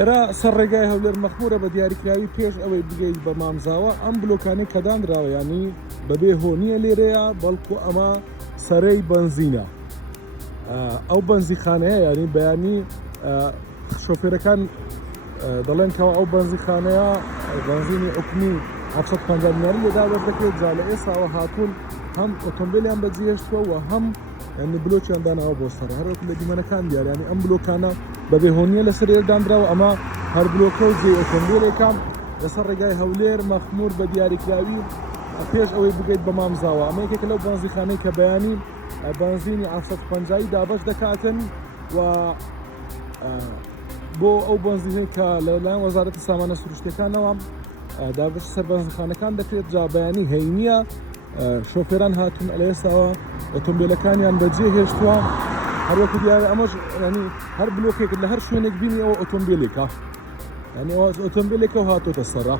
ئێرە سەر ڕێگای هەولێر مەخمورە بە دیاریکراوی پێش ئەوەی بگەیت بە مامزاوە ئەم بلۆکانەی کە دانراوە ینی بەبێ هۆنیە لێرەیە بەڵکو ئەمە سەرەی بنزینە. ئەو بنزیخانەیە ینی بەیانی شۆفێرەکان دەڵێن کەەوە ئەو بنزیخانەیە بنزینی حکومی 750 میلیۆن لێدا وەردەکرێت جا لە ئێساوە هاتوون هەم ئۆتۆمبیلیان بەجێهێشتووە و هەم ینی بلۆکیان داناوە بۆ سەر هەروەکو لە دیمەنەکان دیار ینی ئەم بلۆکانە بەبێ هۆنیە لەسەر دانراوە ئەمە هەر بلۆکە و جێ ئۆتۆمبیلێکان لەسەر ڕێگای هەولێر مەخمور بە دیاریکراوی پێش ئەوەی بگەیت بە مامزاوە. ئەمە یەکێک لەو بنزیخانەی کە بەیانی بنزینی 750 دابش دەکاتن و بۆ ئەو بنزینەی کە لەلایەن وەزارەتی سامانە سروشتەکانەوە دابش سەر بنزیخانەکان دەکرێت جا بەیانی هەینیە شۆفێران هاتون لە ئێستاوە ئۆتۆمبیلەکانیان بەجێ هێشتووە هەروەکو دیارە ئەمەش ینی هەر بلۆکێک لە هەر شوێنێک بینی ئەوە ئۆتۆمبیلێکە ینی ئەوە ئۆتۆمبیلێکە و هاتۆتە سەرە.